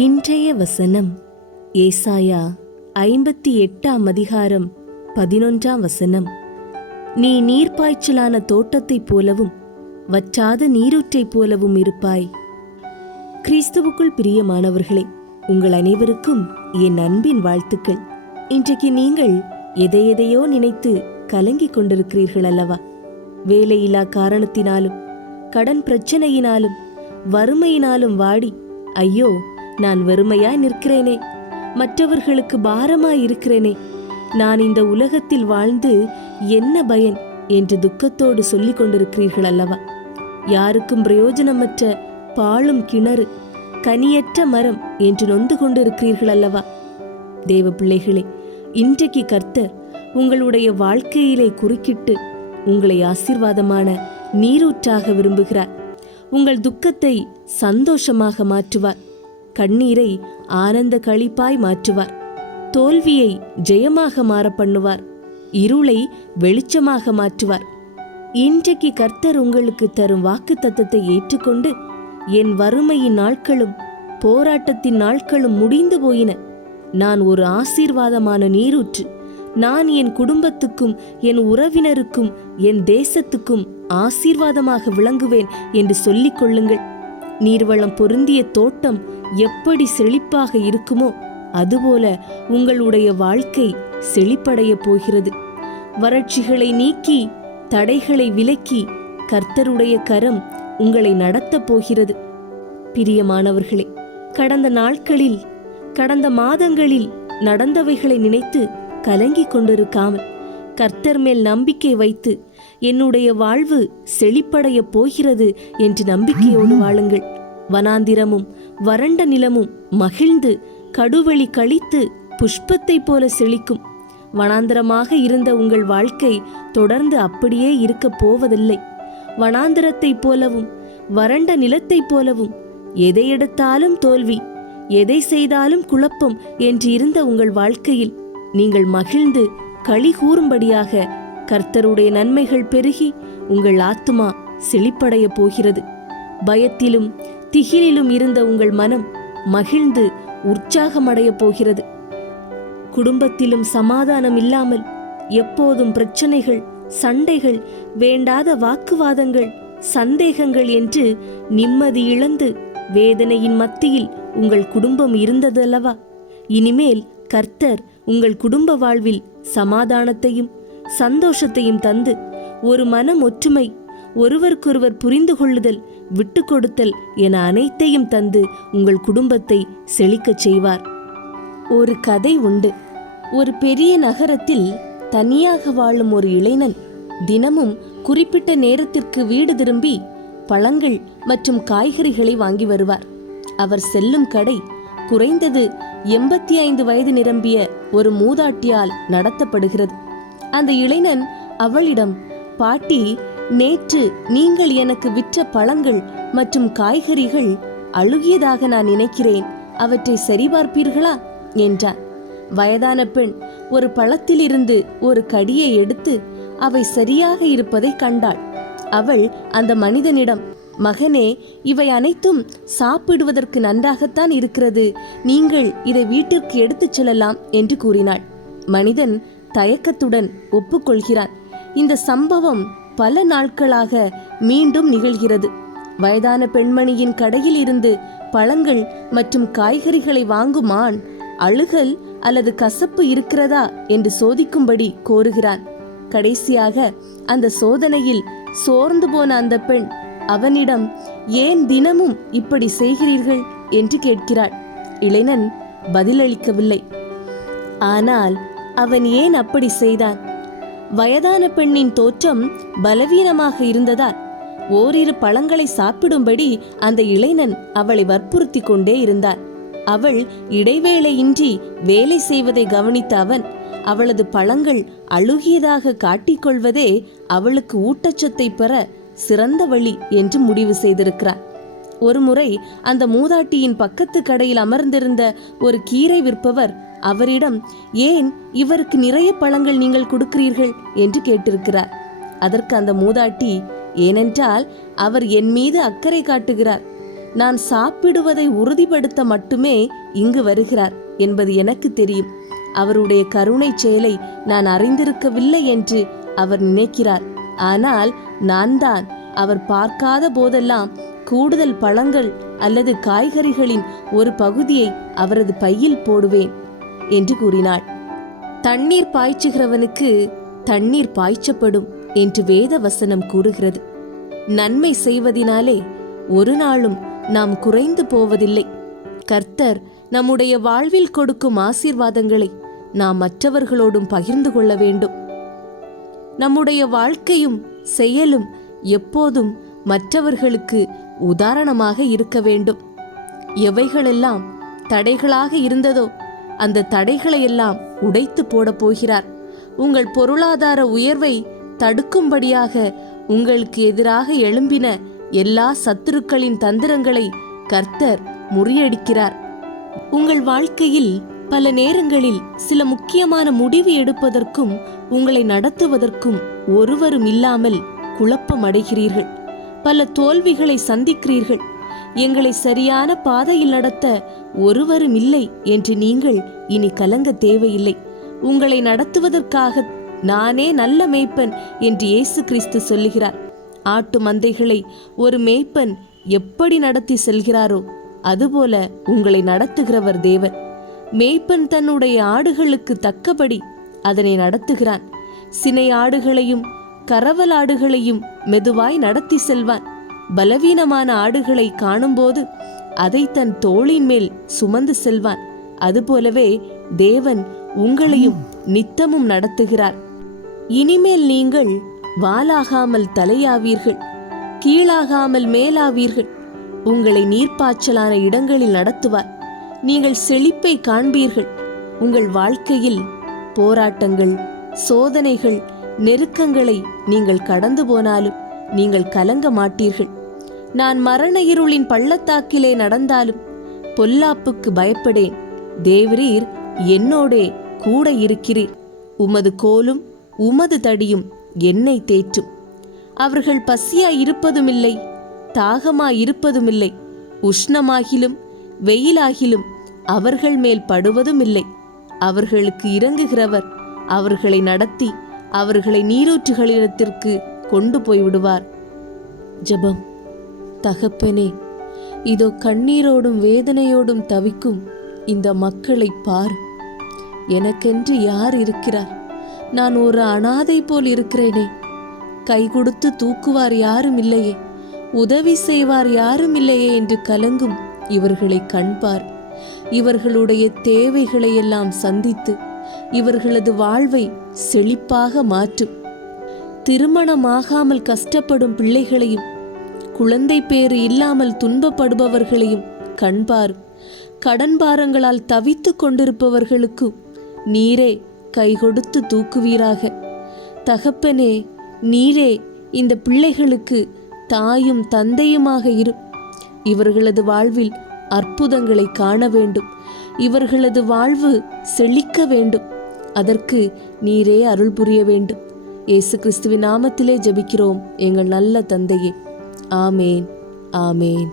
இன்றைய வசனம் ஏசாயா 58 11. நீ நீர்ப்பாய்ச்சலான தோட்டத்தைப் போலவும் வற்றாத நீரூற்றைப் போலவும் இருப்பாய். கிறிஸ்துவுக்குள் பிரியமானவர்களே, உங்கள் அனைவருக்கும் என் அன்பின் வாழ்த்துக்கள். இன்றைக்கு நீங்கள் எதையெதையோ நினைத்து கலங்கிக் கொண்டிருக்கிறீர்கள் அல்லவா? வேலையில்லா காரணத்தினாலும், கடன் பிரச்சனையினாலும், வறுமையினாலும் வாடி, ஐயோ நான் வெறுமையாய் நிற்கிறேனே, மற்றவர்களுக்கு பாரமாய் இருக்கிறேனே, நான் இந்த உலகத்தில் வாழ்ந்து என்ன பயன் என்று துக்கத்தோடு சொல்லிக் கொண்டிருக்கிறீர்கள் அல்லவா? யாருக்கும் பிரயோஜனமற்ற பாழும் கிணறு, கனியற்ற மரம் என்று நொந்து கொண்டிருக்கிறீர்கள் அல்லவா? தேவ பிள்ளைகளே, இன்றைக்கு கர்த்தர் உங்களுடைய வாழ்க்கையிலே குறுக்கிட்டு உங்களை ஆசீர்வாதமான நீரூற்றாக விரும்புகிறார். உங்கள் துக்கத்தை சந்தோஷமாக மாற்றுவார். கண்ணீரை ஆனந்த களிப்பாய் மாற்றுவார். தோல்வியை ஜெயமாக மாற பண்ணுவார். இருளை வெளிச்சமாக மாற்றுவார். இன்றைக்கு கர்த்தர் உங்களுக்கு தரும் வாக்குத்தத்தத்தை ஏற்றுக்கொண்டு, என் வறுமையின் நாட்களும் போராட்டத்தின் நாட்களும் முடிந்து போயின, நான் ஒரு ஆசீர்வாதமான நீரூற்று, நான் என் குடும்பத்துக்கும் என் உறவினருக்கும் என் தேசத்துக்கும் ஆசீர்வாதமாக விளங்குவேன் என்று சொல்லிக் கொள்ளுங்கள். நீர்வளம் பொருந்திய தோட்டம் எப்படி செழிப்பாக இருக்குமோ அதுபோல உங்களுடைய வாழ்க்கை செழிப்படைய போகிறது. வறட்சிகளை நீக்கி தடைகளை விலக்கி கர்த்தருடைய கரம் உங்களை நடத்தப் போகிறது. பிரியமானவர்களே, கடந்த நாட்களில், கடந்த மாதங்களில் நடந்தவைகளை நினைத்து கலங்கிக் கொண்டிருக்காமல் கர்த்தர் மேல் நம்பிக்கை வைத்து, என்னுடைய வாழ்வு செழிப்படைய போகிறது என்று நம்பிக்கையோடு வாழுங்கள். வனாந்திரமும் வறண்ட நிலமும் மகிழ்ந்து கடுவெளி கழித்து புஷ்பத்தை போல செழிக்கும். வனாந்திரமாக இருந்த உங்கள் வாழ்க்கை தொடர்ந்து அப்படியே இருக்கப் போவதில்லை. வனாந்திரத்தைப் போலவும் வறண்ட நிலத்தைப் போலவும் எதை எடுத்தாலும் தோல்வி, எதை செய்தாலும் குழப்பம் என்று இருந்த உங்கள் வாழ்க்கையில் நீங்கள் மகிழ்ந்து களி கூறும்படியாக கர்த்தருடைய நன்மைகள் பெருகி உங்கள் ஆத்துமா செழிப்படைய போகிறது. பயத்திலும் திகிலிலும் இருந்த உங்கள் மனம் மகிழ்ந்து உற்சாகமடைய போகிறது. குடும்பத்திலும் சமாதானம் இல்லாமல் எப்போதும் பிரச்சனைகள், சண்டைகள், வேண்டாத வாக்குவாதங்கள், சந்தேகங்கள் என்று நிம்மதி இழந்து வேதனையின் மத்தியில் உங்கள் குடும்பம் இருந்ததல்லவா? இனிமேல் கர்த்தர் உங்கள் குடும்ப வாழ்வில் சமாதானத்தையும் சந்தோஷத்தையும் தந்து, ஒரு மனம் ஒற்றுமை, ஒருவருக்கொருவர் புரிந்து கொள்ளுதல், விட்டு கொடுத்தல் என அனைத்தையும் தந்து உங்கள் குடும்பத்தை செழிக்கச் செய்வார். ஒரு கதை உண்டு. ஒரு பெரிய நகரத்தில் தனியாக வாழும் ஒரு இளைஞன் தினமும் குறிப்பிட்ட நேரத்திற்கு வீடு திரும்பி பழங்கள் மற்றும் காய்கறிகளை வாங்கி வருவார். அவர் செல்லும் கடை குறைந்தது 85 வயது நிரம்பிய ஒரு மூதாட்டியால் நடத்தப்படுகிறது. அந்த இளைஞன் அவளிடம், பாட்டி, நேற்று நீங்கள் எனக்கு விற்ற பழங்கள் மற்றும் காய்கறிகள் அழுகியதாக நான் நினைக்கிறேன், அவற்றை சரிபார்ப்பீர்களா என்றான். வயதான பெண் ஒரு பழத்திலிருந்து ஒரு கடியை எடுத்து அவை சரியாக இருப்பதை கண்டாள். அவள் அந்த மனிதனிடம், மகனே, இவை அனைத்தும் சாப்பிடுவதற்கு நன்றாகத்தான் இருக்கிறது, நீங்கள் இதை வீட்டிற்கு எடுத்துச் செல்லலாம் என்று கூறினாள். மனிதன் தயக்கத்துடன் ஒப்புக்கொள்கிறான். இந்த சம்பவம் பல நாட்களாக மீண்டும் நிகழ்கிறது. வயதான பெண்மணியின் கடையில் இருந்து பழங்கள் மற்றும் காய்கறிகளை வாங்கும் ஆண் அழுகல் அல்லது கசப்பு இருக்கிறதா என்று சோதிக்கும்படி கோருகிறான். கடைசியாக அந்த சோதனையில் சோர்ந்து போன அந்த பெண் அவனிடம், ஏன் தினமும் இப்படி செய்கிறீர்கள் என்று கேட்கிறாள். இளைஞன் பதிலளிக்கவில்லை. ஆனால் அவன் ஏன் அப்படி செய்தான்? வயதான பெண்ணின் தோற்றம் பலவீனமாக இருந்ததால் ஓரிரு பழங்களை சாப்பிடும்படி அந்த இளைஞன் அவளை வற்புறுத்தி கொண்டே இருந்தான். அவள் இடைவேளையின்றி வேலை செய்வதை கவனித்த அவன், அவளது பழங்கள் அழுகியதாக காட்டிக்கொள்வதே அவளுக்கு ஊட்டச்சத்தை பெற சிறந்த வழி என்று முடிவு செய்திருக்கிறார். ஒருமுறை அந்த மூதாட்டியின் பக்கத்து கடையில் அமர்ந்திருந்த ஒரு கீரை விற்பவர் அவரிடம், ஏன் இவருக்கு நிறைய பழங்கள் நீங்கள் கொடுக்கிறீர்கள் என்று கேட்டிருக்கிறார். அதற்கு அந்த மூதாட்டி, ஏனென்றால் அவர் என் மீது அக்கறை காட்டுகிறார், நான் சாப்பிடுவதை உறுதிப்படுத்த மட்டுமே இங்கு வருகிறார் என்பது எனக்கு தெரியும். அவருடைய கருணை செயலை நான் அறிந்திருக்கவில்லை என்று அவர் நினைக்கிறார். ஆனால் நான் தான் அவர் பார்க்காத போதெல்லாம் கூடுதல் பழங்கள் அல்லது காய்கறிகளின் ஒரு பகுதியை அவரது பையில் போடுவேன் என்று கூறினாள். தண்ணீர் பாய்ச்சுகிறவனுக்கு தண்ணீர் பாய்ச்சப்படும் என்று வேத வசனம் கூறுகிறது. நன்மை செய்வதினாலே ஒரு நாளும் நாம் குறைந்து போவதில்லை. கர்த்தர் நம்முடைய வாழ்வில் கொடுக்கும் ஆசீர்வாதங்களை நாம் மற்றவர்களோடும் பகிர்ந்து கொள்ள வேண்டும். நம்முடைய வாழ்க்கையும் செயலும் எப்போதும் மற்றவர்களுக்கு உதாரணமாக இருக்க வேண்டும். எவைகளெல்லாம் தடைகளாக இருந்ததோ அந்த தடைகளையெல்லாம் உடைத்து போட போகிறார். உங்கள் பொருளாதார உயர்வை தடுக்கும்படியாக உங்களுக்கு எதிராக எழும்பின எல்லா சத்துருக்களின் தந்திரங்களை கர்த்தர் முறியடிக்கிறார். உங்கள் வாழ்க்கையில் பல நேரங்களில் சில முக்கியமான முடிவு எடுப்பதற்கும் உங்களை நடத்துவதற்கும் ஒருவரும் இல்லாமல் குழப்பம் அடைகிறீர்கள். பல தோல்விகளை சந்திக்கிறீர்கள். எங்களை சரியான பாதையில் நடத்த ஒருவரும் இல்லை என்று நீங்கள் இனி கலங்க தேவையில்லை. உங்களை நடத்துவதற்காக நானே நல்ல மேய்ப்பன் என்று இயேசு கிறிஸ்து சொல்லுகிறார். ஆட்டு மந்தைகளை ஒரு மேய்ப்பன் எப்படி நடத்தி செல்கிறாரோ அதுபோல உங்களை நடத்துகிறவர் தேவன். மேய்ப்பன் தன்னுடைய ஆடுகளுக்கு தக்கபடி அதனை நடத்துகிறான். சினை ஆடுகளையும் கரவல் ஆடுகளையும் மெதுவாய் நடத்தி செல்வான். பலவீனமான ஆடுகளை காணும்போது அதை தன் தோளின் மேல் சுமந்து செல்வான். அதுபோலவே தேவன் உங்களையும் நித்தமும் நடத்துகிறார். இனிமேல் நீங்கள் வாலாகாமல் தலையாவீர்கள், கீழாகாமல் மேலாவீர்கள். உங்களை நீர்ப்பாய்ச்சலான இடங்களில் நடத்துவார். நீங்கள் செழிப்பை காண்பீர்கள். உங்கள் வாழ்க்கையில் போராட்டங்கள், சோதனைகள், நெருக்கங்களை நீங்கள் கடந்து போனாலும் நீங்கள் கலங்க மாட்டீர்கள். நான் மரண இருளின் பள்ளத்தாக்கிலே நடந்தாலும் பொல்லாப்புக்கு பயப்படேன். தேவரீர் என்னோடே கூட இருக்கிறீர். உமது கோலும் உமது தடியும் என்னை தேற்றும். அவர்கள் பசியாய் இருப்பதுமில்லை, தாகமாய் இருப்பதுமில்லை. உஷ்ணமாகிலும் வெயிலாகிலும் அவர்கள் மேல் படுவதுமில்லை. அவர்களுக்கு இறங்குகிறவர் அவர்களை நடத்தி அவர்களை நீரூற்றுகளிடத்திற்கு கொண்டு போய்விடுவார். ஜெபம். தகப்பனே, இதோ கண்ணீரோடும் வேதனையோடும் தவிக்கும் இந்த மக்களை பார். எனக்கென்று யார் இருக்கிறார்? நான் ஒரு அனாதை போல் இருக்கிறேனே. கை கொடுத்து தூக்குவார் யாரும் இல்லையே, உதவி செய்வார் யாரும் இல்லையே என்று கலங்கும் இவர்களை கண்பார். இவர்களுடைய தேவைகளை எல்லாம் சந்தித்து இவர்களது வாழ்வை செழிப்பாக மாற்றும். திருமணமாகாமல் கஷ்டப்படும் பிள்ளைகளையும் குழந்தை பேறு இல்லாமல் துன்பப்படுபவர்களையும் கண்பார். கடன் பாரங்களால் தவித்து கொண்டிருப்பவர்களுக்கு நீரே கை கொடுத்து தூக்குவீராக. தகப்பனே, நீரே இந்த பிள்ளைகளுக்கு தாயும் தந்தையுமாக இரு. இவர்களது வாழ்வில் அற்புதங்களை காண வேண்டும். இவர்களது வாழ்வு செழிக்க வேண்டும். அதற்கு நீரே அருள் புரிய வேண்டும். இயேசு கிறிஸ்துவின் நாமத்திலே ஜெபிக்கிறோம் எங்கள் நல்ல தந்தையே. ஆமேன், ஆமேன்.